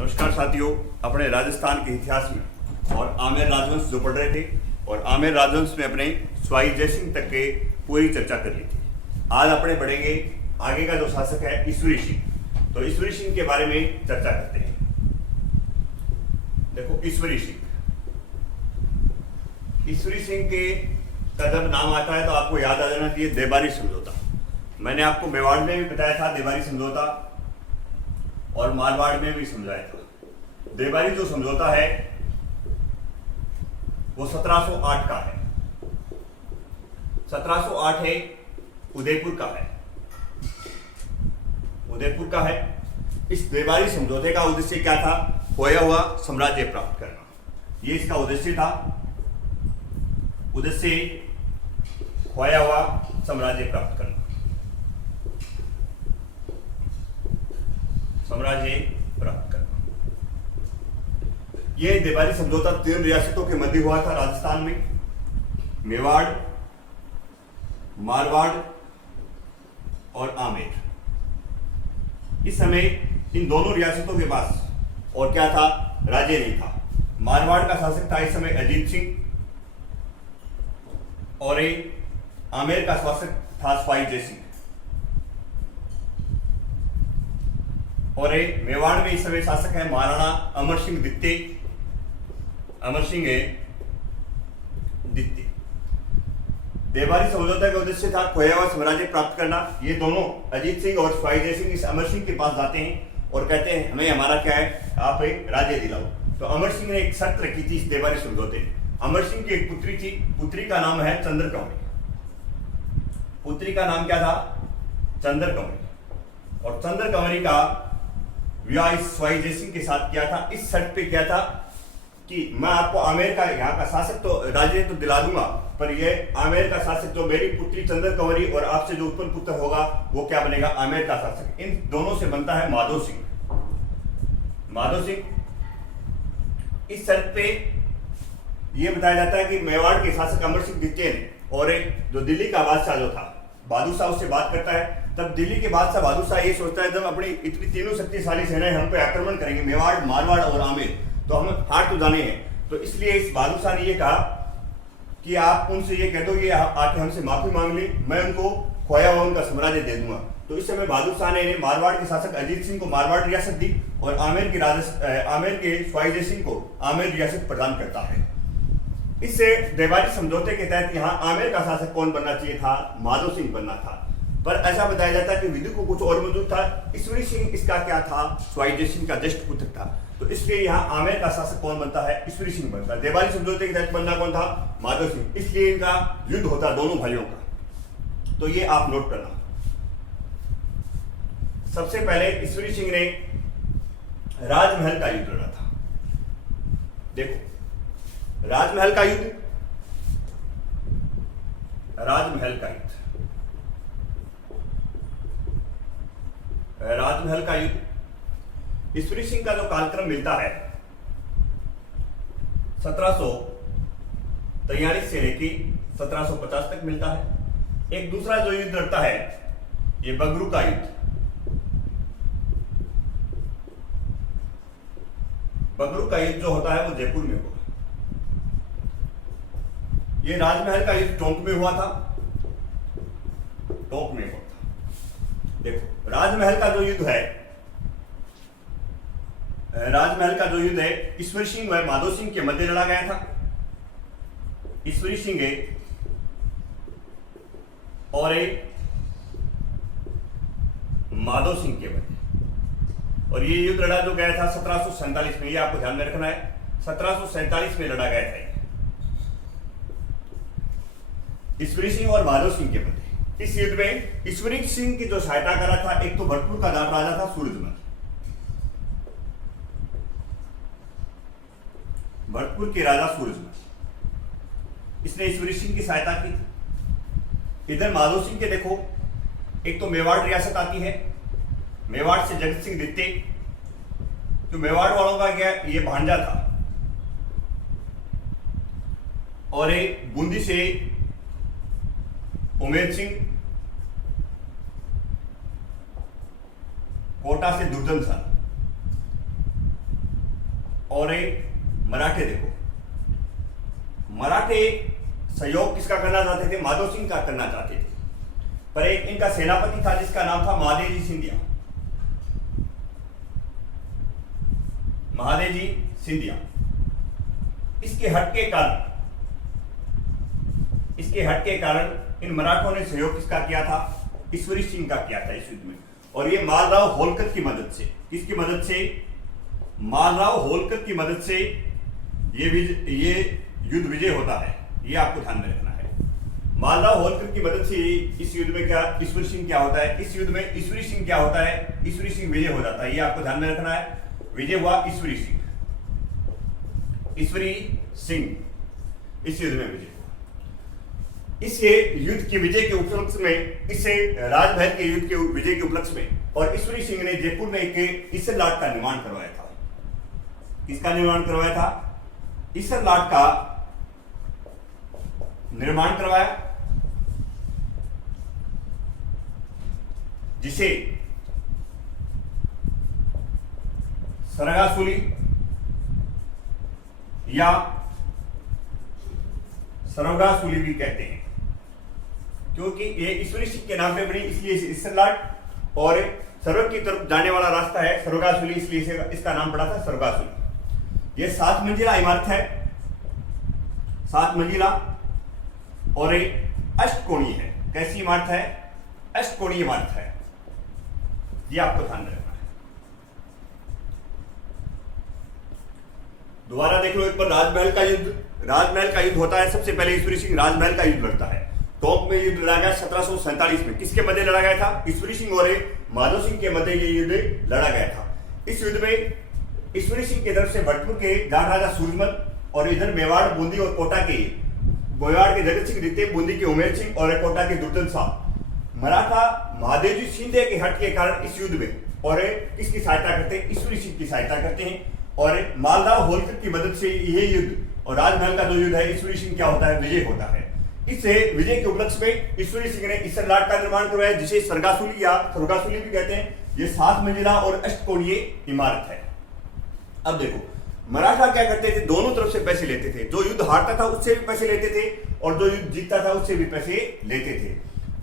नमस्कार साथियों, अपने राजस्थान के इतिहास में और आमेर राजवंश जो पढ़ रहे थे और आमेर राजवंश में अपने स्वाई जयसिंह तक के पूरी चर्चा कर ली थी। आज अपने पढ़ेंगे आगे का जो शासक है ईश्वरी सिंह। तो ईश्वरी सिंह के बारे में चर्चा करते हैं। देखो ईश्वरी सिंह के का जब नाम आता है तो आपको याद आ जाना चाहिए देबारी समझौता। मैंने आपको मेवाड़ में भी बताया था देबारी समझौता और मारवाड़ में भी समझाया था। देबारी जो समझौता है वो 1708 का है। 1708 है, उदयपुर का है। इस देबारी समझौते का उद्देश्य क्या था? खोया हुआ साम्राज्य प्राप्त करना, ये इसका उद्देश्य था। खोया हुआ साम्राज्य प्राप्त करना, यह देबारी समझौता 3 रियासतों के मध्य हुआ था राजस्थान में, मेवाड़, मारवाड़ और आमेर। इस समय इन दोनों रियासतों के पास और क्या था? राज्य नहीं था। मारवाड़ का शासक था इस समय अजीत सिंह और आमेर का शासक था स्वाई जयसिंह और मेवाड़ में इस समय शासक है महाराणा अमर सिंह द्वितीय। देबारी समझौते का उद्देश्य था खोया हुआ साम्राज्य प्राप्त करना। ये दोनों अजीत सिंह और स्वाई जयसिंह इस अमर सिंह के पास जाते हैं और कहते हैं हमें हमारा क्या है, आप एक राज्य दिलाओ। तो अमर सिंह ने एक शर्त रखी थी इस देबारी समझौते में। अमर सिंह की एक पुत्री थी, पुत्री का नाम है चंद्रकौनी। पुत्री का नाम क्या था? चंद्रकौनी। और चंद्रकौनी का विवाह स्वाई जयसिंह के साथ किया था। इस शर्त पे किया था कि मैं आपको आमेर का यहाँ का शासक तो राज्य तो दिला दूंगा, पर ये आमेर का शासक जो मेरी पुत्री चंद्रकौनी और आपसे जो उत्पन्न पुत्र होगा वो क्या बनेगा? आमेर का शासक। इन दोनों से बनता है माधो सिंह। इस शर्त पे ये बताया जाता है कि मेवाड़ के शासक अमर सिंह द्वितीय ने और जो दिल्ली का बादशाह जो था बहादुर शाह उससे बात करता है। तब दिल्ली के बादशाह बहादुर शाह ये सोचता है जब अपनी इतनी तीनों शक्तिशाली सेनाएं हम पे आक्रमण करेंगे, मेवाड़, मारवाड़ और आमेर, तो हम हार तो जाने हैं। तो इसलिए इस बहादुर शाह ने ये कहा कि आप उनसे ये कह दो कि आके हमसे माफी मांग ली, मैं उनको खोया हुआ उनका साम्राज्य दे दूंगा। तो इस समय बहादुर शाह ने मारवाड़ के शासक अजीत सिंह को मारवाड़ रियासत दी और आमेर के स्वाई जयसिंह को आमेर रियासत प्रदान करता है। इससे देबारी समझौते के तहत यहाँ आमेर का शासक कौन बनना चाहिए था? माधो सिंह बनना था। पर ऐसा बताया जाता है कि विदु को कुछ और मौजूद था। ईश्वरी सिंह इसका क्या था? स्वाई जयसिंह का ज्येष्ठ पुत्र था। तो इसलिए यहाँ आमेर का शासक कौन बनता है? ईश्वरी सिंह बनता है। देबारी समझौते के तहत बनना कौन था? माधो सिंह। इसलिए इनका युद्ध होता दोनों भाइयों का। तो ये आप नोट करना। सबसे पहले ईश्वरी सिंह ने राजमहल का युद्ध लड़ा था। देखो राजमहल का युद्ध ईश्वरी सिंह का जो कालक्रम मिलता है 1743 से लेकर 1750 तक मिलता है। एक दूसरा जो युद्ध लड़ता है ये बगरू का युद्ध। बगरू का युद्ध जो होता है वो जयपुर में हुआ। ये राजमहल का युद्ध टोंक में हुआ था। देखो राजमहल का जो युद्ध है ईश्वरी सिंह व माधो सिंह के मध्य लड़ा गया था। ईश्वरी सिंह और माधो सिंह के मध्य, और ये युद्ध लड़ा जो गया था 1747 में। ये आपको ध्यान में रखना है, 1747 में लड़ा गया था ईश्वरी सिंह और माधो सिंह के मध्य। इस युद्ध में ईश्वरी सिंह की जो सहायता करा था एक तो भरतपुर का राजा था सूरजमल। भरतपुर के राजा सूरजमल, इसने ईश्वरी सिंह की सहायता की थी। इधर माधो सिंह के देखो, एक तो मेवाड़ रियासत आती है, मेवाड़ से जगत सिंह द्वितीय, जो मेवाड़ वालों का क्या ये भांजा था, और एक बूंदी से उमेद सिंह, कोटा से दुर्जन सन, और मराठे देखो, मराठे सहयोग किसका करना चाहते थे? माधव सिंह का करना चाहते थे। पर एक इनका सेनापति था जिसका नाम था महादेवजी सिंधिया। महादेवजी सिंधिया। इसके हट के कारण इन मराठों ने सहयोग किसका किया था? ईश्वरी सिंह का किया था इस युद्ध में। और ये मालराव होलकर की मदद से, किसकी मदद से? मालराव होलकर की मदद से ये युद्ध विजय होता है। ये आपको ध्यान में रखना है। मालराव होलकर की मदद से इस युद्ध में क्या ईश्वरी सिंह क्या होता है? इस युद्ध में ईश्वरी सिंह क्या होता है? ईश्वरी सिंह विजय हो जाता है। ये आपको ध्यान में रखना है। विजय हुआ ईश्वरी सिंह। ईश्वरी सिंह इस युद्ध में विजय हुआ। इस युद्ध के विजय के उपलक्ष्य में, इसे राजमहल के युद्ध के विजय के उपलक्ष्य में, और ईश्वरी सिंह ने जयपुर में एक ईसर लाट का निर्माण करवाया था। किसका निर्माण करवाया था? ईसर लाट का निर्माण करवाया, जिसे सरगासुली या सरगासुली भी कहते हैं, क्योंकि ये ईश्वरी सिंह के नाम पे बनी, इसलिए ईसर लाट। और सरग की तरफ जाने वाला रास्ता है सरगासुली, इसलिए इसका नाम पड़ा था सरगासुली। ये 7 मंजिला इमारत है, 7 मंजिला, और एक अष्टकोणीय है। कैसी इमारत है? अष्टकोणीय इमारत है। ये आपको ध्यान रखना है। दोबारा देख लो एक बार राजमहल का युद्ध। राजमहल का युद्ध होता है, सबसे पहले ईश्वरी सिंह राजमहल का युद्ध लड़ता है। टोंक में युद्ध लड़ा गया 1747 में। किसके मध्य लड़ा गया था? ईश्वरी सिंह और माधव सिंह के मध्य ये युद्ध लड़ा गया था। इस युद्ध में ईश्वरी सिंह की तरफ से भरतपुर के जाट राजा सूरजमल, और इधर मेवाड़, बूंदी और कोटा के, मेवाड़ के जगत सिंह द्वितीय, बूंदी के उमेर सिंह और कोटा के दुर्जन शाह, मराठा महादेवजी शिंदे के हट के कारण इस युद्ध में और किसकी सहायता करते हैं? ईश्वरी सिंह की सहायता करते हैं। और मालराव होलकर की मदद से यह युद्ध और राजमहल का जो युद्ध है, ईश्वरी सिंह क्या होता है? विजय होता है। इस विजय के उपलक्ष्य में ईश्वरी सिंह ने ईसर लाट का निर्माण करवाया, जिसे सरगासुली या सरगासुली भी कहते हैं। ये 7 मंजिला और अष्टकोणीय इमारत है। अब देखो, मराठा क्या करते थे? दोनों तरफ से पैसे लेते थे। जो युद्ध हारता था उससे भी पैसे लेते थे, और जो युद्ध जीतता था उससे भी पैसे लेते थे।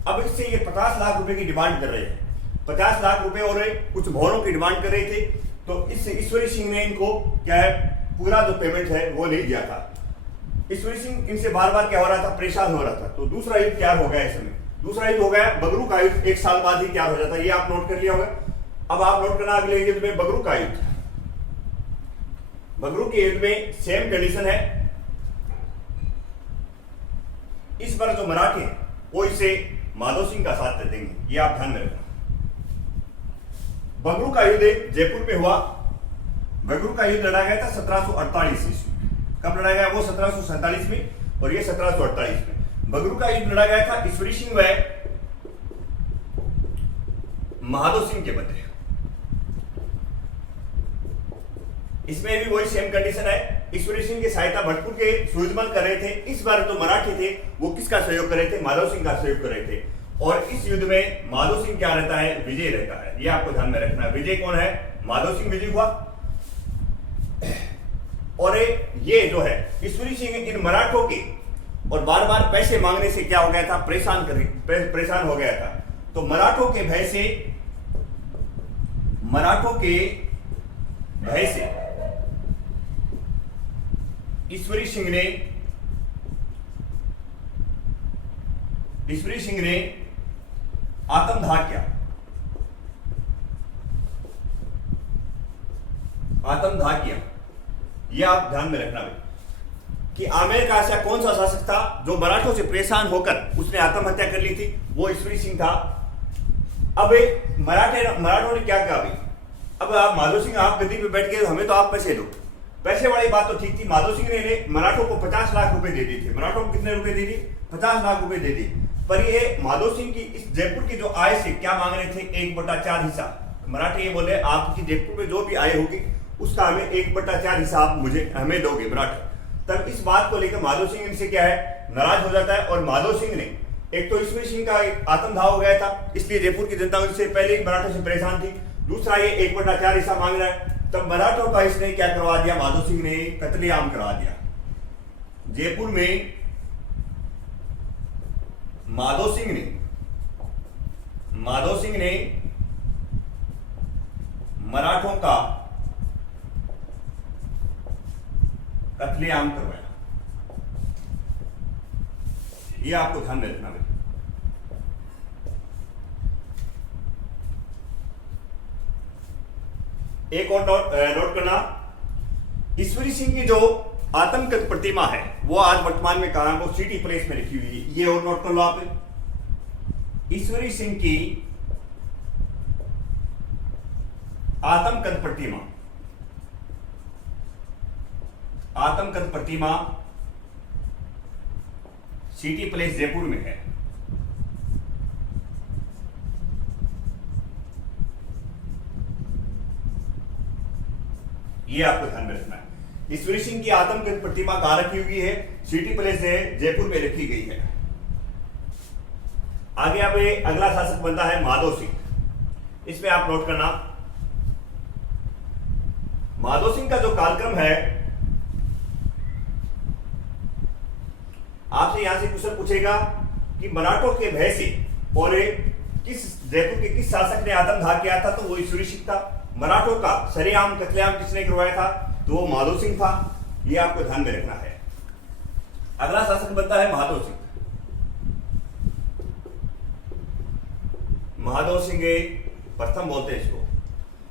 अब इससे ये 50 लाख रुपए की डिमांड कर रहे हैं, 50 लाख रुपए और कुछ भवनों की डिमांड कर रहे थे। तो इससे ईश्वरी सिंह ने इनको क्या है, पूरा जो पेमेंट है वो नहीं दिया था। ईश्वरी सिंह इनसे बार बार क्या हो रहा था? परेशान हो रहा था। तो दूसरा युद्ध तैयार हो गया। इस समय दूसरा युद्ध हो गया बगरू का युद्ध। 1 साल बाद ही तैयार हो जाता है। ये आप नोट कर लिया होगा। अब आप नोट करना अगले युद्ध में बगरू का युद्ध। बगरू के युद्ध में सेम कंडीशन है। इस बार जो मराठे हैं वो इसे माधव सिंह का साथ दे देंगे। ये आप ध्यान में रखना। बगरू का युद्ध जयपुर में हुआ। बगरू का युद्ध लड़ा गया था 1748 ईस्वी। कब लड़ा गया? वो 1747 में, और ये 1748 में। बगरू का युद्ध लड़ा गया था ईश्वरी सिंह व माधव सिंह के मध्य। इसमें भी वही सेम कंडीशन है। ईश्वरी सिंह की सहायता भरतपुर के सूरजमल कर रहे थे। इस बार जो मराठी थे वो किसका सहयोग कर रहे थे? माधव सिंह का सहयोग कर रहे थे। और इस युद्ध में माधव सिंह क्या रहता है? विजय रहता है। ये आपको ध्यान में रखना है। विजय कौन है? माधव सिंह विजय हुआ। और ये जो है ईश्वरी सिंह इन मराठों के और बार बार पैसे मांगने से क्या हो गया था? परेशान हो गया था। तो मराठों के भय से ईश्वरी सिंह ने आत्मदाह किया। यह आप ध्यान में रखना कि आमेर का ऐसा कौन सा शासक था जो मराठों से परेशान होकर उसने आत्महत्या कर ली थी? वो ईश्वरी सिंह था। अब मराठों ने क्या कहा? अब आप माधव सिंह, आप गद्दी पे बैठ गए, हमें तो आप पैसे दो। पैसे वाली बात तो ठीक थी। माधव सिंह ने मराठों को 50 लाख रुपए दे दिए थे। मराठों को कितने रुपए दे दिए? 50 लाख रुपए दे दिए। पर ये माधव सिंह की इस जयपुर की जो आय से क्या मांग रहे थे? 1/4 हिस्सा। मराठे ये बोले आपकी जयपुर में जो भी आय होगी उसका हमें 1/4 हिस्सा आप हमें दोगे मराठे। तब इस बात को लेकर माधव सिंह इनसे क्या है? नाराज हो जाता है। और माधव सिंह ने, एक तो ईश्वरी सिंह का आत्मदाह हो गया था, इसलिए जयपुर की जनता उससे पहले ही मराठों से परेशान थी। दूसरा ये 1/4 हिस्सा मांग रहा है। तब मराठों का इसने क्या करवा दिया, माधो सिंह ने कत्लेआम करवा दिया। जयपुर में माधो सिंह ने मराठों का कत्लेआम करवाया। ये आपको ध्यान में रखना है। एक और नोट करना, ईश्वरी सिंह की जो आत्मकथ प्रतिमा है वो आज वर्तमान में कहां है, वो सिटी प्लेस में रखी हुई है। ये और नोट कर लो आप, ईश्वरी सिंह की आत्मकथ प्रतिमा सिटी प्लेस जयपुर में है। ये आपको ध्यान में रखना है। ईश्वरी सिंह की आत्मकथ प्रतिमा कहां रखी हुई है, सिटी प्लेस है जयपुर में रखी गई है। आगे अब अगला शासक बनता है माधो सिंह। इसमें आप नोट करना, माधो सिंह का जो कालक्रम है, आपसे यहां से क्वेश्चन पूछेगा कि मराठों के भय से और किस जयपुर के किस शासक ने आत्मदाह किया था, तो वो ईश्वरी सिंह था। मराठों का सरेआम कत्लेआम किसने करवाया था, तो वो माधो सिंह था। ये आपको ध्यान में रखना है। अगला शासक बनता है माधो सिंह। माधो सिंह प्रथम बोलते हैं इसको,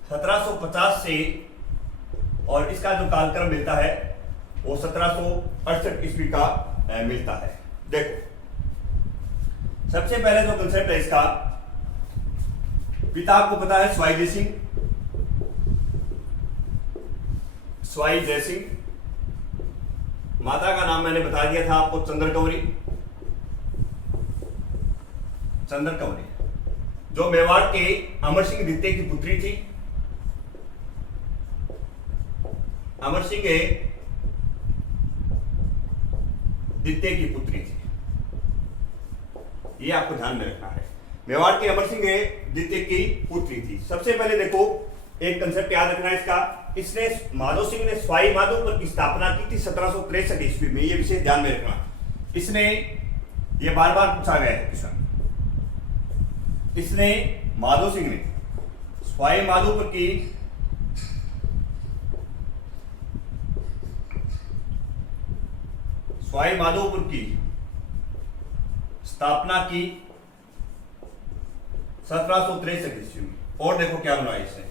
1750 से, और इसका जो कालक्रम मिलता है वो 1768 ईस्वी का मिलता है। देखो, सबसे पहले जो कंसेप्ट है इसका, पिता आपको पता है स्वाई जय सिंह, माता का नाम मैंने बता दिया था आपको, चंद्रकौरी, जो मेवाड़ के अमर सिंह द्वितीय की पुत्री थी। अमर सिंह द्वितीय की पुत्री थी। ये आपको ध्यान में रखना है। मेवाड़ के अमर सिंह द्वितीय की पुत्री थी। सबसे पहले देखो, एक कंसेप्ट याद रखना है इसका, इसने माधो सिंह ने स्वाई माधोपुर की स्थापना की थी 1763 ईस्वी में। ये विषय ध्यान में रखना। इसने, ये बार बार पूछा गया है क्वेश्चन, इसने माधो सिंह ने स्वाई माधोपुर की स्थापना की 1763 ईस्वी में। और देखो क्या बनवाया इसने,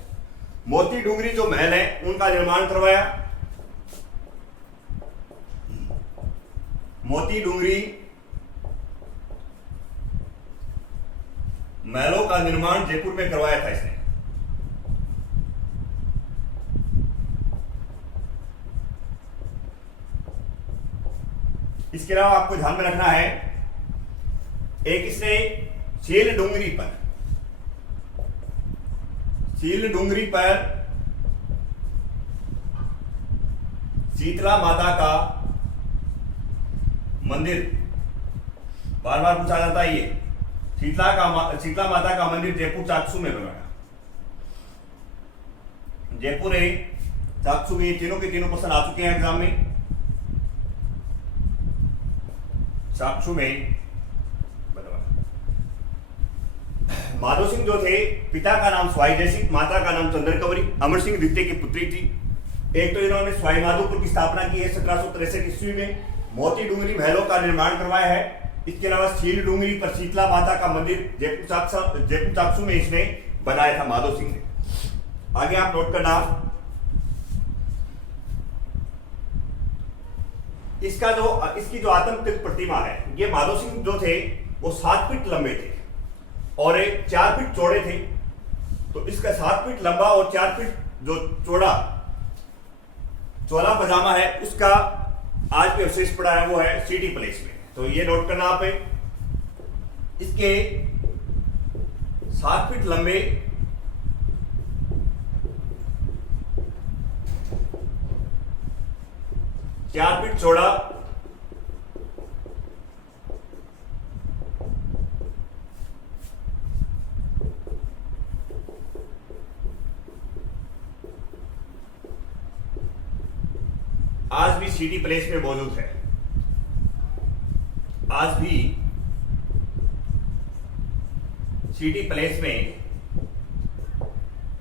मोती डूंगरी जो महल है उनका निर्माण करवाया। मोती डूंगरी महलों का निर्माण जयपुर में करवाया था इसने। इसके अलावा आपको ध्यान में रखना है, एक इसने चील डूंगरी पर शीतला माता का मंदिर, बार बार पूछा जाता है ये, शीतला माता का मंदिर जयपुर चाकसू में बनवाया। जयपुर है, चाकसू में, तीनों के तीनों क्वेश्चन आ चुके हैं एग्जाम में। चाकसू में माधो सिंह जो थे, पिता का नाम स्वाई जय सिंह, माता का नाम चंद्रकौरी, अमर सिंह द्वितीय की पुत्री थी। एक तो इन्होंने स्वाई माधोपुर की स्थापना की है 1763 ईस्वी में, मोती डूंगरी महलों का निर्माण करवाया है। इसके अलावा सील डूंगरी पर शीतला माता का मंदिर जयपुर चाकसू में इसने बनाया था माधो सिंह ने। आगे आप नोट करना, इसकी जो आत्मकथ प्रतिमा है, ये माधो सिंह जो थे वो 7 फीट लंबे थे और 4 फीट चौड़े थे। तो इसका 7 फीट लंबा और 4 फीट जो चौड़ा पजामा है, उसका आज भी अवशेष पड़ा है, वो है सिटी प्लेस में। तो ये नोट करना आप, इसके 7 फीट लंबे, 4 फीट चौड़ा, आज भी सिटी प्लेस में मौजूद है, आज भी सिटी प्लेस में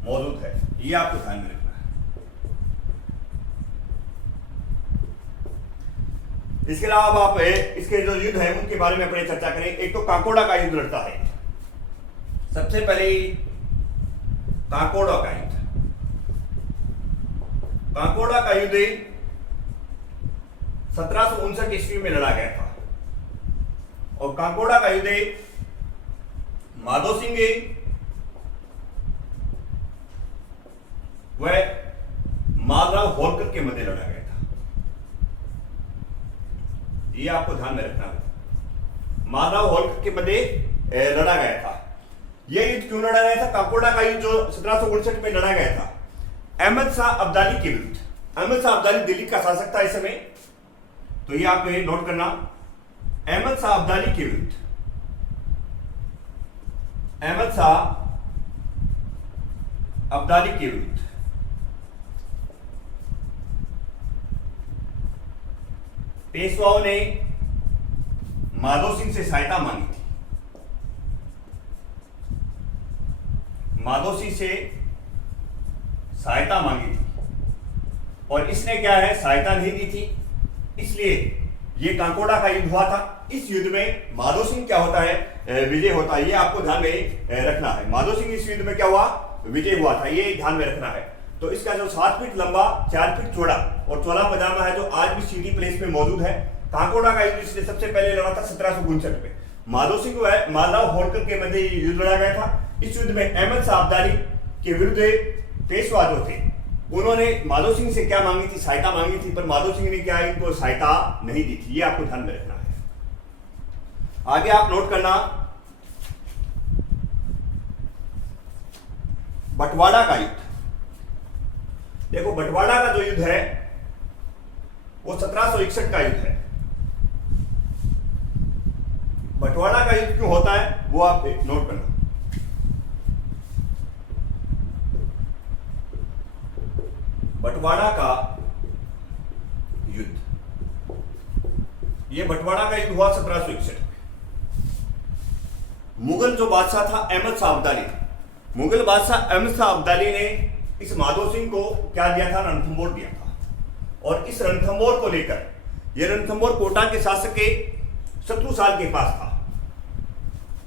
मौजूद है। ये आपको ध्यान में रखना है। इसके अलावा अब आप इसके जो युद्ध है उनके बारे में अपने चर्चा करें। एक तो काकोड़ा का युद्ध लड़ता है, सबसे पहले काकोड़ा का युद्ध। काकोड़ा का युद्ध 1759 ईस्वी में लड़ा गया था और काकोड़ा का युद्ध माधो सिंह वह माधवराव होलकर के मध्य लड़ा गया था। यह आपको ध्यान में रखना है, माधवराव होलकर के मध्य लड़ा गया था। यह युद्ध क्यों लड़ा गया था? काकोड़ा का युद्ध जो 1759 में लड़ा गया था अहमद शाह अब्दाली के विरुद्ध। अहमद शाह अब्दाली दिल्ली का शासक था इस समय, तो ये आप नोट करना, अहमद शाह अब्दाली के विरुद्ध। अहमद शाह अब्दाली के विरुद्ध पेशवाओं ने माधो सिंह से सहायता मांगी थी। माधो सिंह से सहायता मांगी थी और इसने क्या है, सहायता नहीं दी थी, इसलिए ये काकोड़ा का युद्ध हुआ था। इस युद्ध में माधो सिंह क्या होता है, विजय होता है। ये आपको ध्यान में रखना है। माधो सिंह इस युद्ध में क्या हुआ, विजय हुआ था, ये ध्यान में रखना है। तो इसका जो 7 फीट लंबा 4 फीट चौड़ा और चौड़ा पजामा है जो आज भी सिटी प्लेस में मौजूद है। काकोड़ा का युद्ध इसने सबसे पहले लड़ा था 1759 में। माधो सिंह माधव होलकर के मध्य युद्ध लड़ा गया था। इस युद्ध में अहमद शाह अब्दाली के विरुद्ध पेशवा जो थे उन्होंने माधो सिंह से क्या मांगी थी, सहायता मांगी थी, पर माधो सिंह ने क्या इनको सहायता नहीं दी थी। ये आपको ध्यान में रखना है। आगे आप नोट करना, बंटवाड़ा का युद्ध। देखो बंटवाड़ा का जो युद्ध है वो 1761 का युद्ध है। बंटवाड़ा का युद्ध क्यों होता है वो आप नोट करना। बंटवाड़ा का युद्ध, ये बंटवाड़ा का युद्ध हुआ 1761 में। मुगल जो बादशाह था अहमद शाह अब्दाली, मुगल बादशाह अहमद शाह अब्दाली ने इस माधो सिंह को क्या दिया था, रणथंबोर दिया था। और इस रणथंबोर को लेकर, यह रणथंबोर कोटा के शासक के शत्रुसाल के पास था।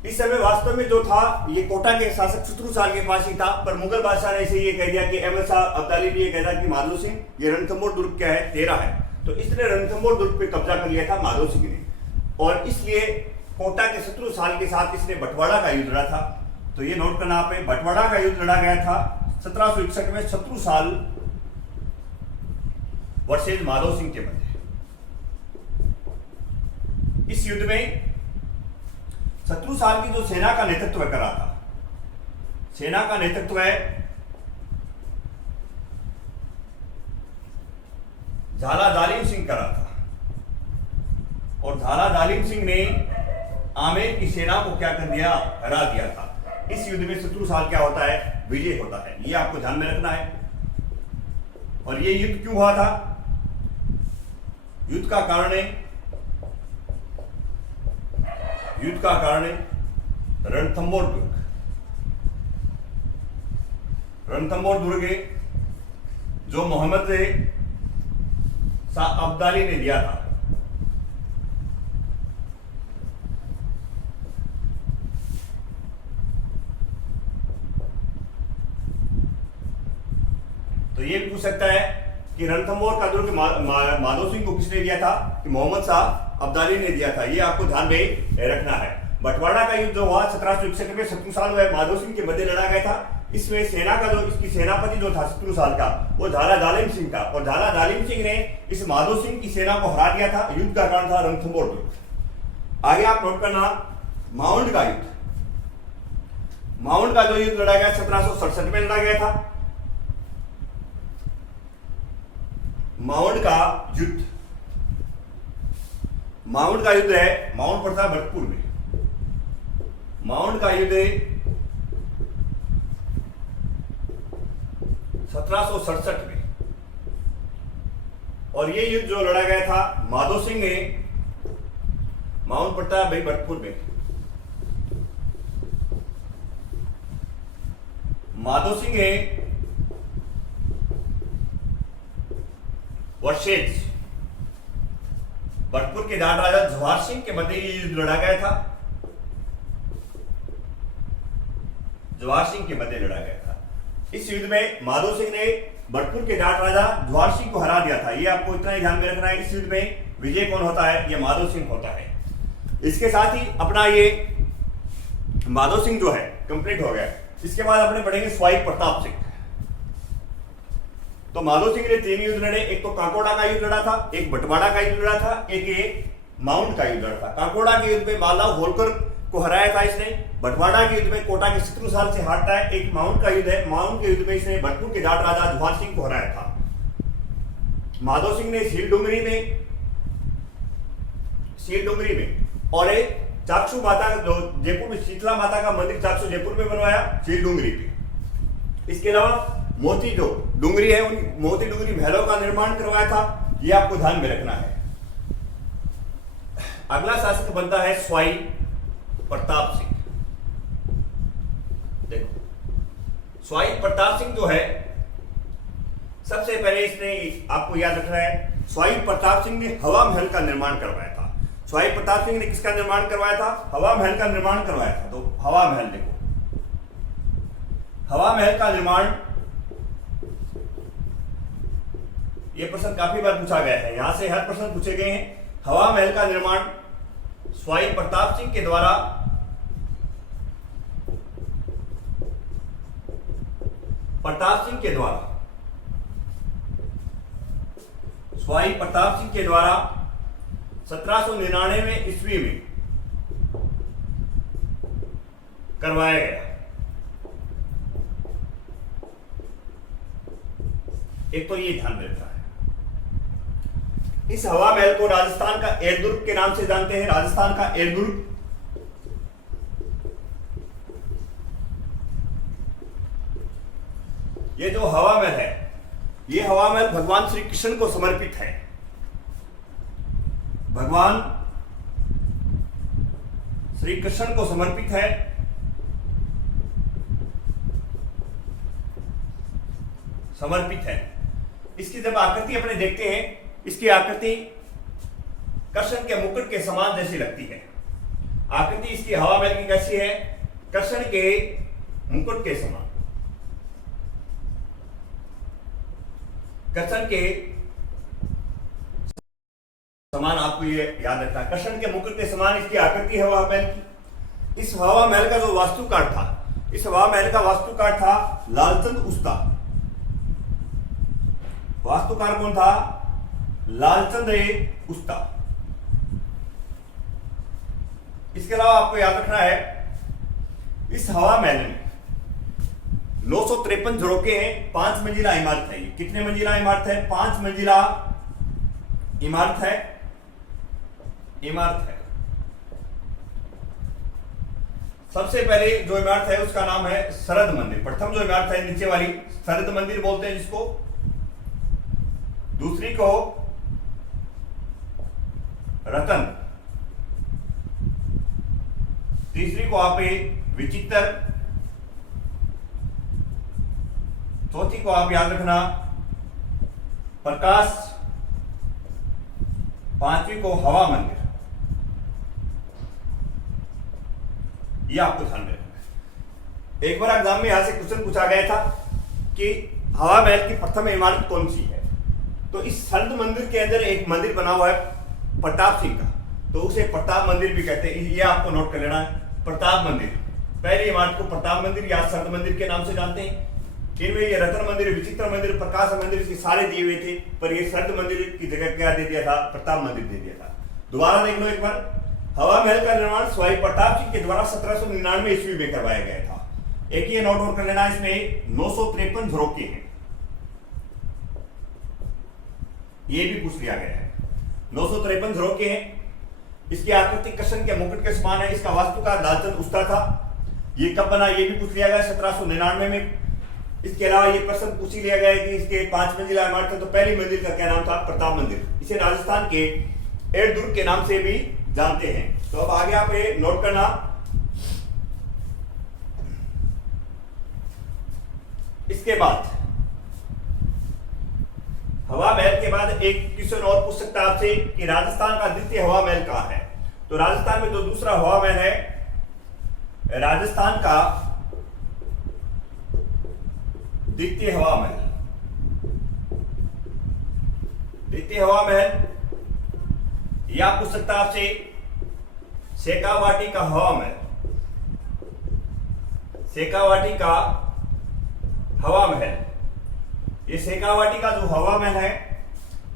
इस समय वास्तव में जो था ये कोटा के शासक शत्रुसाल के पास ही था, पर मुगल बादशाह ने इसे ये कह दिया कि अहमद शाह अब्दाली ने ये कह दिया कि माधो सिंह ये रणथंबोर दुर्ग क्या है, तेरा है। तो इसने रणथंबोर दुर्ग पे कब्जा कर लिया था माधो सिंह ने, और इसलिए कोटा के शत्रुसाल के साथ इसने बंटवाड़ा का युद्ध लड़ा था। तो ये नोट करना आपने, बंटवाड़ा का युद्ध लड़ा गया था 1761 में शत्रुसाल वर्सेज माधो सिंह के मध्य। इस युद्ध में शत्रुसाल की जो सेना का नेतृत्व करा था, सेना का नेतृत्व है झाला जालिम सिंह करा था। और झाला जालिम सिंह ने आमेर की सेना को क्या कर दिया, हरा दिया था। इस युद्ध में शत्रुसाल क्या होता है, विजय होता है। ये आपको ध्यान में रखना है। और ये युद्ध क्यों हुआ था, युद्ध का कारण है रणथंबोर दुर्ग। रणथंबोर दुर्ग जो मोहम्मद शाह अब्दाली ने दिया था। तो ये भी पूछ सकता है कि रणथंबोर का दुर्ग माधो सिंह को किसने दिया था, कि मोहम्मद शाह अब्दाली ने दिया था। ये आपको ध्यान में रखना है। बंटवाड़ा का युद्ध जो हुआ 1761 में शत्रुसाल व माधो सिंह के मध्य लड़ा गया था। इसमें सेना का जो इसकी सेनापति जो था शत्रुसाल का, वो झाला जालिम सिंह था। और झाला जालिम सिंह ने इस माधो सिंह की सेना को हरा दिया था। युद्ध का कारण था रणथंबोर दुर्ग। आगे आप नोट करना, माउंट का युद्ध। माउंट का जो युद्ध लड़ा गया 1767 में लड़ा गया था। माउंट का युद्ध, माउंट का युद्ध है, माउंट पड़ता है भरतपुर में। माउंट का युद्ध 1767 में, और ये युद्ध जो लड़ा गया था माधो सिंह ने माउंट प्रताप भाई भरतपुर में, माधो सिंह ने वर्षेज भरतपुर के जाट राजा जवाहर सिंह के मध्य ये युद्ध लड़ा गया था, जवाहर सिंह के मध्य लड़ा गया था। इस युद्ध में माधो सिंह ने भरतपुर के जाट राजा जवाहर सिंह को हरा दिया था। ये आपको इतना ही ध्यान में रखना है, इस युद्ध में विजय कौन होता है, ये माधो सिंह होता है। इसके साथ ही अपना ये माधो सिंह जो है कंप्लीट हो गया। इसके बाद अपने पढ़ेंगे स्वाई प्रताप सिंह। तो माधो सिंह ने 3 युद्ध लड़े, एक तो काकोड़ा का युद्ध लड़ा था, एक बटवाड़ा का युद्ध लड़ा था, एक ये माउंट का युद्ध लड़ा था। काकोड़ा के युद्ध में माला होलकर को हराया था इसने, बटवाड़ा के युद्ध में कोटा के शत्रुसाल से हारता है। एक माउंट का युद्ध है, माउंट के युद्ध में इसने भरतपुर के जाट राजा जवाहर सिंह को हराया था। माधो सिंह ने सील डुंगरी में और एक चाक्षु माता जो जयपुर में शीतला माता का मंदिर चाक्षु जयपुर में बनवाया सील डुंगरी पे। इसके अलावा मोती जो डुंगरी है, उन मोती डुंगरी महलों का निर्माण करवाया था। यह आपको ध्यान में रखना है। अगला शासक बनता है स्वाई प्रताप सिंह। देखो स्वाई प्रताप सिंह जो है, सबसे पहले इसने आपको याद रखना है, स्वाई प्रताप सिंह ने हवा महल का निर्माण करवाया था। स्वाई प्रताप सिंह ने किसका निर्माण करवाया था? हवा महल का निर्माण करवाया था। तो हवा महल देखो, हवा महल का निर्माण, ये प्रश्न काफी बार पूछा गया है, यहां से हर प्रश्न पूछे गए हैं। हवा महल का निर्माण स्वाई प्रताप सिंह के द्वारा स्वाई प्रताप सिंह के द्वारा 1799 ईस्वी में करवाया गया। एक तो ये ध्यान में रखना है। इस हवा महल को राजस्थान का एरदुर्ग के नाम से जानते हैं। राजस्थान का एरदुर्ग, ये जो हवा महल है, ये हवा महल भगवान श्री कृष्ण को समर्पित है। भगवान श्री कृष्ण को समर्पित है। इसकी जब आकृति अपने देखते हैं, इसकी आकृति कृष्ण के मुकुट के समान जैसी लगती है। आकृति इसकी हवा महल की कैसी है? कृष्ण के मुकुट के समान। कृष्ण के समान आपको ये याद रखना है, कृष्ण के मुकुट के समान इसकी आकृति है हवा महल की। इस हवा महल का जो वास्तुकार था, इस हवा महल का वास्तुकार था लालचंद उस्ता। वास्तुकार कौन था? लालचंद उस्ता। इसके अलावा आपको याद रखना है, इस हवा महल में 953 झरोखे हैं, 5 मंजिला इमारत है। कितने मंजिला इमारत है? 5 मंजिला इमारत है। सबसे पहले जो इमारत है उसका नाम है शरद मंदिर। प्रथम जो इमारत है नीचे वाली, शरद मंदिर बोलते हैं जिसको। दूसरी को रतन, तीसरी को आप विचित्र, चौथी को आप याद रखना प्रकाश, पांचवी को हवा मंदिर। ये आपको ध्यान में रखना है। एक बार एग्जाम में यहां से क्वेश्चन पूछा गया था कि हवा महल की प्रथम इमारत कौन सी है। तो इस शरद मंदिर के अंदर एक मंदिर बना हुआ है प्रताप सिंह का, तो उसे प्रताप मंदिर भी कहते हैं। ये आपको नोट कर लेना है, प्रताप मंदिर। पहली इमारत को प्रताप मंदिर या शरद मंदिर के नाम से जानते हैं। इनमें ये रतन मंदिर, विचित्र मंदिर, प्रकाश मंदिर के सारे दिए हुए थे, पर ये शरद मंदिर की जगह क्या दे दिया था? प्रताप मंदिर दे दिया था। दोबारा देख लो एक बार। हवा महल का निर्माण स्वाई प्रताप सिंह के द्वारा 1799 ईस्वी में करवाया गया था। एक ये नोट कर लेना, इसमें 953 झरोखे हैं, ये भी पूछ लिया गया है। 953 झरोखे हैं। इसकी आकृति कृष्ण के मुकुट के समान है। इसका वास्तुकार लालचंद उस्ता था। ये कब बना ये भी पूछ लिया गया, 1799 में। इसके अलावा ये प्रश्न पूछ लिया गया है कि इसके 5 मंजिला इमारत है, तो पहली मंजिल का क्या नाम था? प्रताप मंदिर। इसे राजस्थान के एड़ दुर्ग के नाम से भी जानते हैं। तो अब आगे आप ये नोट करना। इसके बाद हवा महल के बाद एक क्वेश्चन और पूछ सकता है आपसे कि राजस्थान का द्वितीय हवा महल कहां है? तो राजस्थान में जो दूसरा हवा महल है, राजस्थान का द्वितीय हवा महल, द्वितीय हवा महल या पूछ सकता है आपसे शेखावाटी का हवा महल, शेखावाटी का हवा महल। ये शेखावाटी का जो हवा महल है,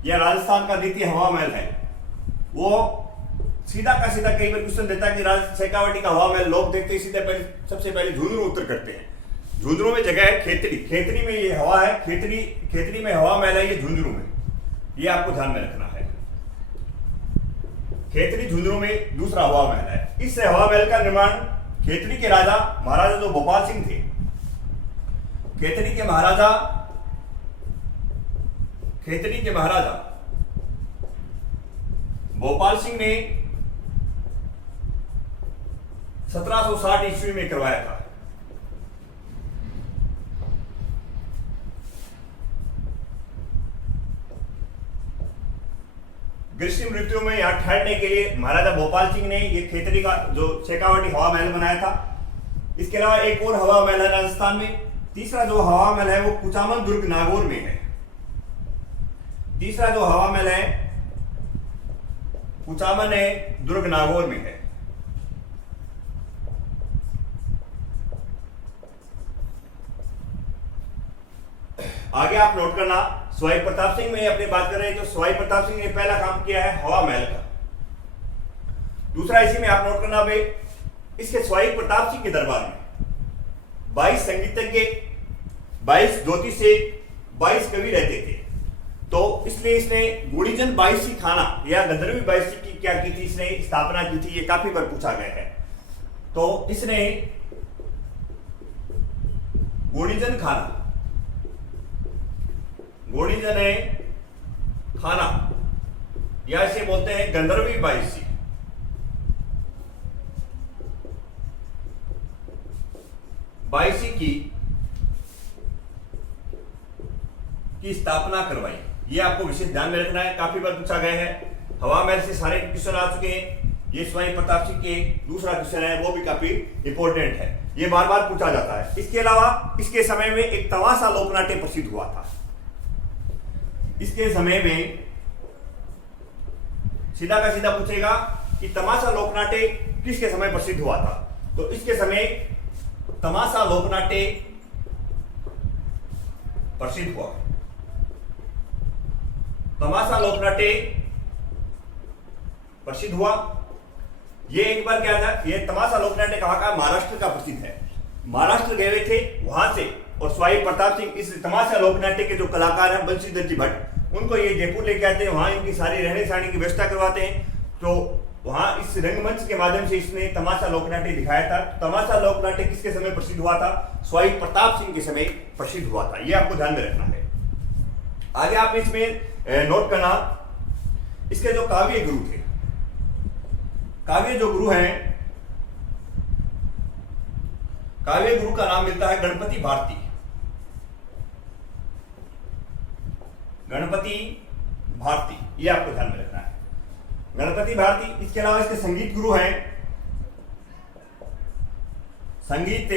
यह राजस्थान का द्वितीय हवा महल है। वो सीधा का सीधा कई बार क्वेश्चन देता है कि शेखावाटी का हवा महल लोग देखते ही सीधे पहले सबसे पहले झुंझुनू उत्तर करते हैं। झुंझुनू में जगह है खेतड़ी, खेतड़ी में ये हवा है, खेतड़ी में हवा महल है ये झुंझुनू में, ये आपको ध्यान में रखना है। खेतड़ी झुंझुनू में दूसरा हवा महल है। इस हवा महल का निर्माण खेतड़ी के राजा महाराजा जो भोपाल सिंह थे, खेतड़ी के महाराजा भोपाल सिंह ने 1760 ईस्वी में करवाया था। ग्रीष्म ऋतु में यहां ठहरने के लिए महाराजा भोपाल सिंह ने ये खेतड़ी का जो शेखावाटी हवा महल बनाया था। इसके अलावा एक और हवा महल है राजस्थान में। तीसरा जो हवा महल है वो कुचामन दुर्ग नागौर में है। तीसरा जो हवा महल है कुचामन है दुर्ग नागौर में है। आगे आप नोट करना, सवाई प्रताप सिंह में अपनी बात कर रहे हैं। तो सवाई प्रताप सिंह ने पहला काम किया है हवा महल का। दूसरा इसी में आप नोट करना भाई, इसके सवाई प्रताप सिंह के दरबार में 22 संगीतज्ञ, 22 ज्योतिष, 22 कवि रहते थे। तो इसलिए इसने गुणीजन 22 खाना या गंधर्वी 22 की क्या की थी, इसने स्थापना की थी। ये काफी बार पूछा गया है। तो इसने गुणीजन खाना, गुणीजन है खाना या इसे बोलते हैं गंधर्वी 22 की स्थापना करवाई। ये आपको विशेष ध्यान में रखना है, काफी बार पूछा गया है। हवा महल से सारे क्वेश्चन आ चुके हैं। ये सवाई प्रताप सिंह के दूसरा क्वेश्चन है, वो भी काफी इंपॉर्टेंट है, ये बार बार पूछा जाता है। इसके अलावा इसके समय में एक तमाशा लोकनाट्य प्रसिद्ध हुआ था। इसके समय में सीधा का सीधा पूछेगा कि तमाशा लोकनाट्य किसके समय प्रसिद्ध हुआ था? तो इसके समय तमाशा लोकनाट्य प्रसिद्ध हुआ। तमाशा लोकनाट्य प्रसिद्ध हुआ। ये एक बार क्या था, ये तमाशा लोकनाट्य कहां का? महाराष्ट्र का प्रसिद्ध है। महाराष्ट्र गए हुए थे वहां से, और सवाई प्रताप सिंह इस तमाशा लोकनाट्य के जो कलाकार हैं बंशीधर जी भट्ट, उनको ये जयपुर लेके आते हैं। वहां इनकी सारी रहने सहने की व्यवस्था करवाते हैं। तो वहां इस रंगमंच के माध्यम से इसने तमाशा लोकनाट्य दिखाया था। तमाशा लोकनाट्य किसके समय प्रसिद्ध हुआ था? सवाई प्रताप सिंह के समय प्रसिद्ध हुआ था। यह आपको ध्यान में रखना है। आगे आप इसमें नोट करना, इसके जो काव्य गुरु थे, काव्य जो गुरु हैं, काव्य गुरु का नाम मिलता है गणपति भारती। गणपति भारती, ये आपको ध्यान में रखना है, गणपति भारती। इसके अलावा इसके संगीत गुरु हैं, संगीत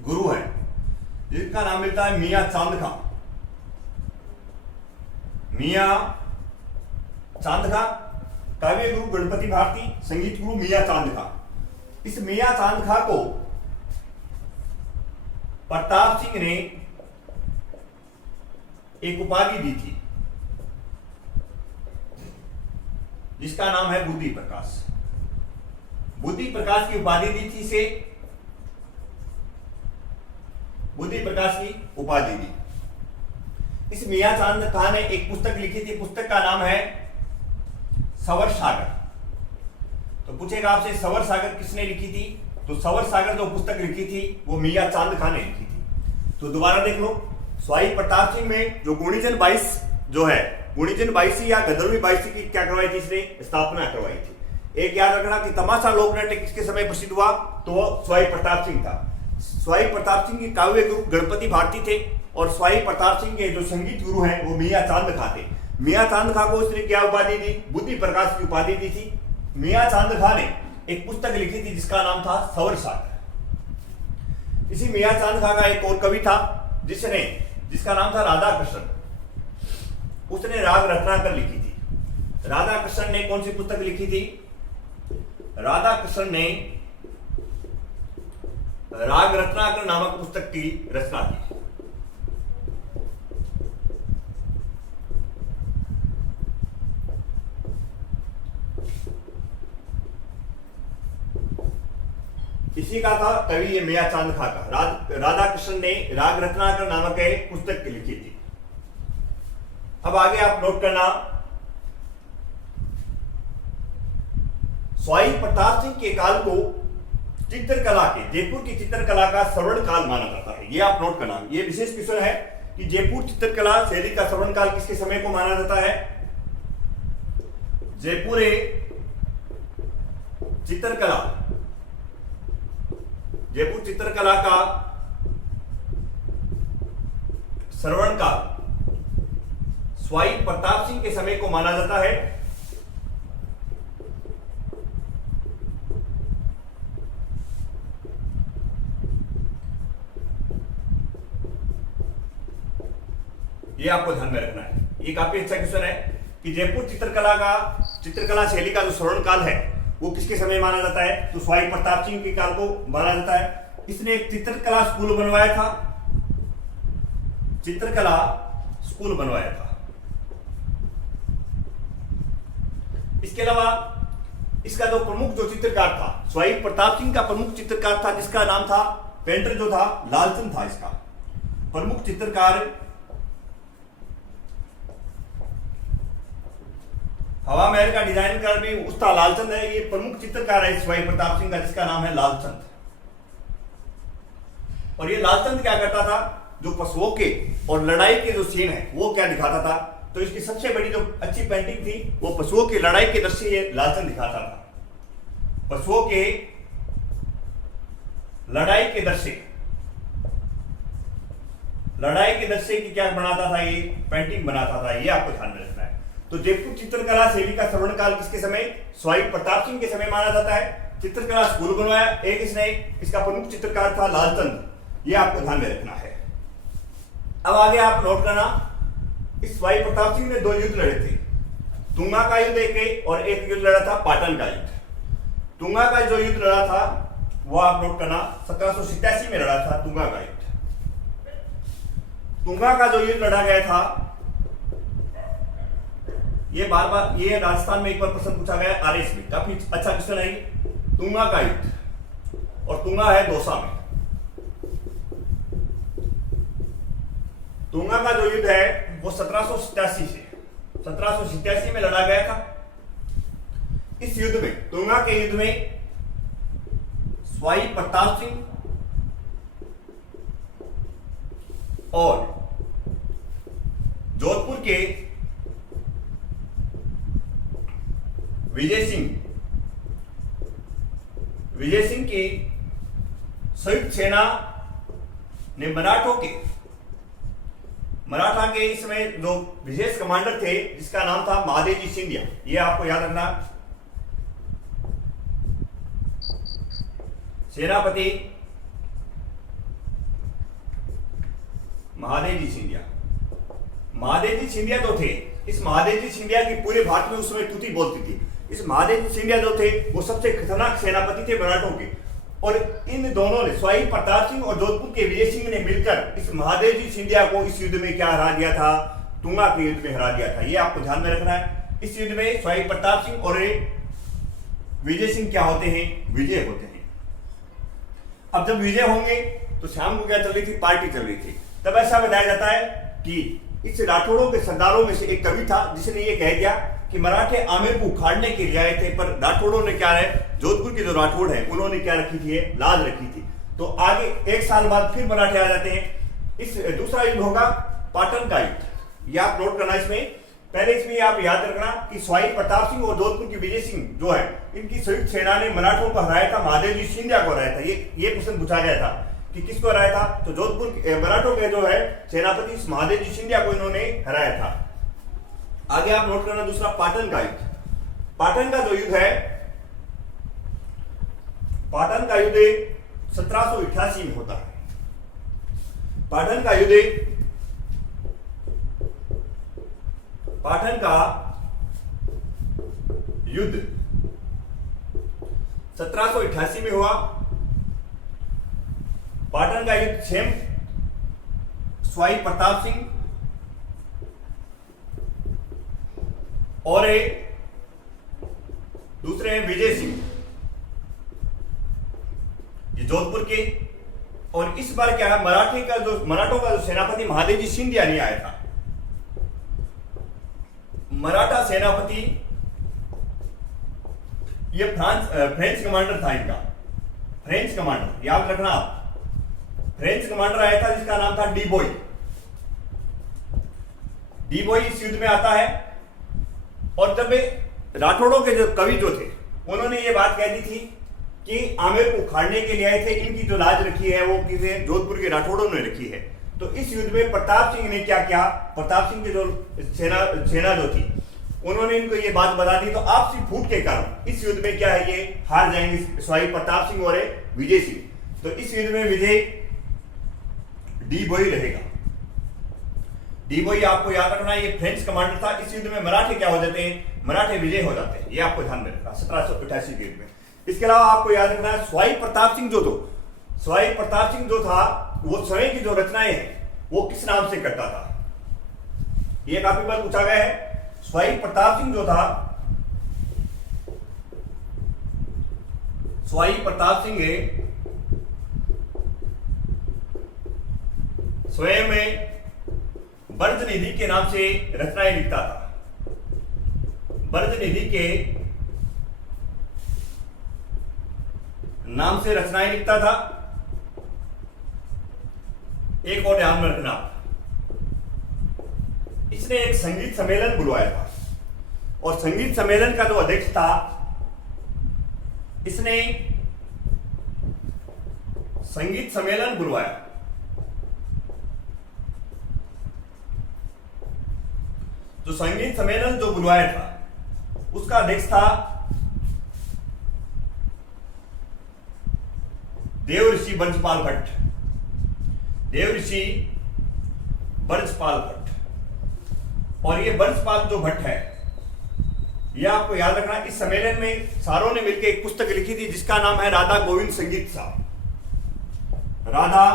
गुरु हैं जिनका नाम मिलता है मियां चांद खां। मियां चांद खां, काव्य गुरु गणपति भारती, संगीत गुरु मियां चांद खां। इस मियां चांद खां को प्रताप सिंह ने एक उपाधि दी थी जिसका नाम है बुद्धि प्रकाश। बुद्धि प्रकाश की उपाधि दी थी इसे, बुद्धि प्रकाश की उपाधि दी। इस मियां चांद खां ने एक पुस्तक लिखी थी, पुस्तक का नाम है सवर सागर। तो पूछेगा आपसे सवर सागर किसने लिखी थी? तो सवर सागर जो पुस्तक लिखी थी वो मियां चांद खां ने लिखी थी। तो दोबारा देख लो, स्वाई प्रताप सिंह में जो गुणीजन 22 जो है, गुणीजन 22 या गंधर्वी 22 की क्या करवाई थी, इसने स्थापना करवाई थी। एक याद रखना कि तमाशा लोक नाट्य किसके समय प्रसिद्ध हुआ, तो वो स्वाई प्रताप सिंह था। स्वाई प्रताप सिंह के काव्य गुरु गणपति भारती थे और स्वाई प्रताप सिंह के जो संगीत गुरु हैं वो मियां चांद खा थे। मियां चांद खा को इसने क्या उपाधि दी, बुद्धि प्रकाश की उपाधि दी थी। मियां चांद खा ने एक पुस्तक लिखी थी जिसका नाम था सवर सागर। इसी मियां चांद खा का एक और कवि था जिसका नाम था राधा कृष्ण, उसने राग रत्नाकर लिखी थी। राधा कृष्ण ने कौन सी पुस्तक लिखी थी, राधा कृष्ण ने राग रत्नाकर नामक पुस्तक की रचना की। इसी का था कवि ये मियां चांद खा का। राधा कृष्ण ने राग रत्नाकर नामक एक पुस्तक लिखी थी। अब आगे आप नोट करना, स्वाई प्रताप सिंह के काल को चित्रकला के, जयपुर की चित्रकला का स्वर्ण काल माना जाता है। ये आप नोट करना, ये विशेष क्वेश्चन है कि जयपुर चित्रकला शैली का स्वर्ण काल किसके समय को माना जाता है। जयपुर चित्रकला का श्रवण काल स्वाई प्रताप सिंह के समय को माना जाता है। ये आपको ध्यान में रखना है, ये काफी अच्छा क्वेश्चन है कि जयपुर चित्रकला शैली का जो स्वर्ण काल है वो किसके समय माना जाता है, तो स्वाई प्रताप सिंह के काल को माना जाता है। इसने एक चित्रकला स्कूल बनवाया था, चित्रकला स्कूल बनवाया था। इसके अलावा इसका जो प्रमुख जो चित्रकार था, स्वाई प्रताप सिंह का प्रमुख चित्रकार था जिसका नाम था, पेंटर जो था लालचंद था। इसका प्रमुख चित्रकार हवा महल का डिजाइनर भी उसका लालचंद है। ये प्रमुख चित्रकार है स्वाई प्रताप सिंह का जिसका नाम है लालचंद। और ये लालचंद क्या करता था, जो पशुओं के और लड़ाई के जो सीन है वो क्या दिखाता था, तो इसकी सबसे बड़ी जो अच्छी पेंटिंग थी वो पशुओं की लड़ाई के दृश्य ये लालचंद दिखाता था। पशुओं के लड़ाई के दृश्य की क्या बनाता था, ये पेंटिंग बनाता था। ये आपको ध्यान में रखना है। तो जयपुर चित्रकला शैली का स्वर्ण काल किसके समय, स्वाई प्रताप सिंह के समय माना जाता है। चित्रकला स्कूल बनवाया एक इसने, इसका प्रमुख चित्रकार था लालचंद। ये आपको ध्यान में रखना है। अब आगे आप नोट करना, इस स्वाई प्रताप सिंह ने 2 युद्ध लड़े थे, तुंगा का युद्ध एक और एक युद्ध लड़ा था पाटन का युद्ध। तुंगा का जो युद्ध लड़ा था वो आप नोट करना 1787 में लड़ा था तुंगा का युद्ध। तुंगा का जो युद्ध लड़ा गया था, ये बार ये राजस्थान में एक बार प्रश्न पूछा गया आरएस में, काफी अच्छा क्वेश्चन है। तुंगा का युद्ध, और तुंगा है दौसा में। तुंगा का जो युद्ध है वो 1787 में लड़ा गया था। इस युद्ध में, तुंगा के युद्ध में स्वाई प्रताप सिंह और जोधपुर के विजय सिंह की संयुक्त सेना ने मराठा के इसमें जो विशेष कमांडर थे जिसका नाम था महादेवजी सिंधिया, ये आपको याद रखना। सेनापति महादेवजी सिंधिया जो थे, इस महादेवजी सिंधिया की पूरे भारत में उस समय तूती बोलती थी। इस महादेवजी सिंधिया जो थे वो सबसे खतरनाक सेनापति थे मराठों के। और इन दोनों ने, स्वाई प्रताप सिंह और जोधपुर के विजय सिंह ने मिलकर इस महादेवजी सिंधिया को इस युद्ध में क्या हरा दिया था, तुंगा के युद्ध में हरा दिया था। ये आपको ध्यान में रखना है। इस युद्ध में स्वाई प्रताप सिंह और विजय सिंह क्या होते हैं, विजय होते हैं। अब जब विजय होंगे तो शाम को क्या चल रही थी, पार्टी चल रही थी। तब ऐसा बताया जाता है कि इस राठौड़ों के सरदारों में से एक कवि था जिसने ये कह दिया कि मराठे आमिर को उखाड़ने के लिए आए थे, पर राठौड़ों ने क्या है, जोधपुर के जो राठौड़ है उन्होंने क्या रखी थी, लाज रखी थी। तो आगे 1 साल बाद फिर मराठे आ जाते हैं। इस दूसरा युद्ध होगा पाटन का युद्ध, ये आप नोट करना इसमें। पहले इसमें आप याद रखना कि स्वाई प्रताप सिंह और जोधपुर की विजय सिंह जो है, इनकी संयुक्त सेना ने मराठों को हराया था, महादेव जी सिंधिया को हराया था। ये क्वेश्चन पूछा गया था कि किसको हराया था, तो जोधपुर मराठों के जो है सेनापति महादेव जी सिंधिया को इन्होंने हराया था। आगे आप नोट करना दूसरा पाटन का युद्ध। पाटन का जो युद्ध है, पाटन का युद्ध 1788 में होता है। पाटन का युद्ध 1788 में हुआ। पाटन का युद्ध सेम स्वाई प्रताप सिंह और दूसरे हैं विजय सिंह, ये जोधपुर के। और इस बार क्या है, मराठों का जो सेनापति महादेव जी सिंधिया नहीं आया था। मराठा सेनापति ये फ्रेंच कमांडर था इनका, फ्रेंच कमांडर याद रखना आप। फ्रेंच कमांडर आया था जिसका नाम था डीबोई। डीबोई इस युद्ध में आता है। और जब राठौड़ों के जो कवि जो थे, उन्होंने ये बात कह दी थी कि आमेर को उखाड़ने के लिए आए थे, इनकी जो लाज रखी है वो किसे, जोधपुर के राठौड़ों ने रखी है। तो इस युद्ध में प्रताप सिंह ने क्या किया, प्रताप सिंह की जो सेना जो थी, उन्होंने इनको ये बात बता दी। तो आपसी फूट के कारण इस युद्ध में क्या है, ये हार जाएंगे स्वाई प्रताप सिंह और विजय सिंह। तो इस युद्ध में विजय डीबोई रहेगा। डीबोई आपको याद रखना, ये फ्रेंच कमांडर था। इस युद्ध में मराठे क्या हो जाते हैं, मराठे विजय हो जाते हैं। ये आपको ध्यान में रखना 1788 के युद्ध में। इसके अलावा आपको याद रखना है स्वाई प्रताप सिंह स्वाई प्रताप सिंह जो था, वो स्वयं की जो रचनाएं हैं वो किस नाम से करता था, ये काफी बार पूछा गया है। स्वाई प्रताप सिंह जो था, स्वाई प्रताप सिंह स्वयं में बर्ज निधि के नाम से रचनाएं लिखता था। बर्ज निधि के नाम से रचनाएं लिखता था। एक और ध्यान में रखना, इसने एक संगीत सम्मेलन बुलवाया था और संगीत सम्मेलन का जो अध्यक्ष था, इसने संगीत सम्मेलन बुलवाया। जो संगीत सम्मेलन जो बुलवाया था, उसका अध्यक्ष था देव ऋषि बर्जपाल भट्ट। देव ऋषि बर्जपाल भट्ट। और ये बर्जपाल जो भट्ट है, ये आपको याद रखना, इस सम्मेलन में सारों ने मिलकर एक पुस्तक लिखी थी जिसका नाम है राधा गोविंद संगीत सार। राधा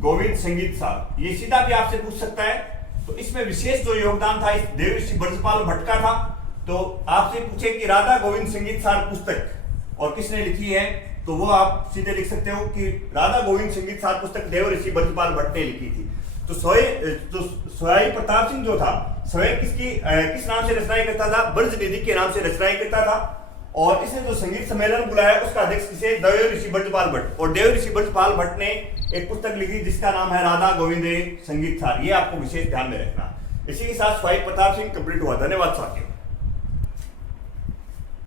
गोविंद संगीत सार, ये सीधा भी आपसे पूछ सकता है। तो इसमें विशेष जो योगदान था इस देव ऋषि बर्जपाल भट्ट का था। तो आपसे पूछे कि राधा गोविंद संगीत सार पुस्तक और किसने लिखी है, तो वो आप सीधे लिख सकते हो कि राधा गोविंद संगीत सार पुस्तक देव ऋषि बर्जपाल भट्ट ने लिखी थी। तो स्वाई प्रताप सिंह जो था, स्वयं किस नाम से रचनाएं करता था, बर्ज निधि के नाम से रचनाएं करता था। और इसने जो संगीत सम्मेलन बुलाया उसका अध्यक्ष किसे, देव ऋषि बर्जपाल भट्ट। और देव ऋषि बर्जपाल भट्ट ने एक पुस्तक लिखी जिसका नाम है राधा गोविंद संगीत सार। ये आपको विशेष ध्यान में रखना। इसी के साथ स्वाई प्रताप सिंह कंप्लीट हुआ। धन्यवाद साथियों।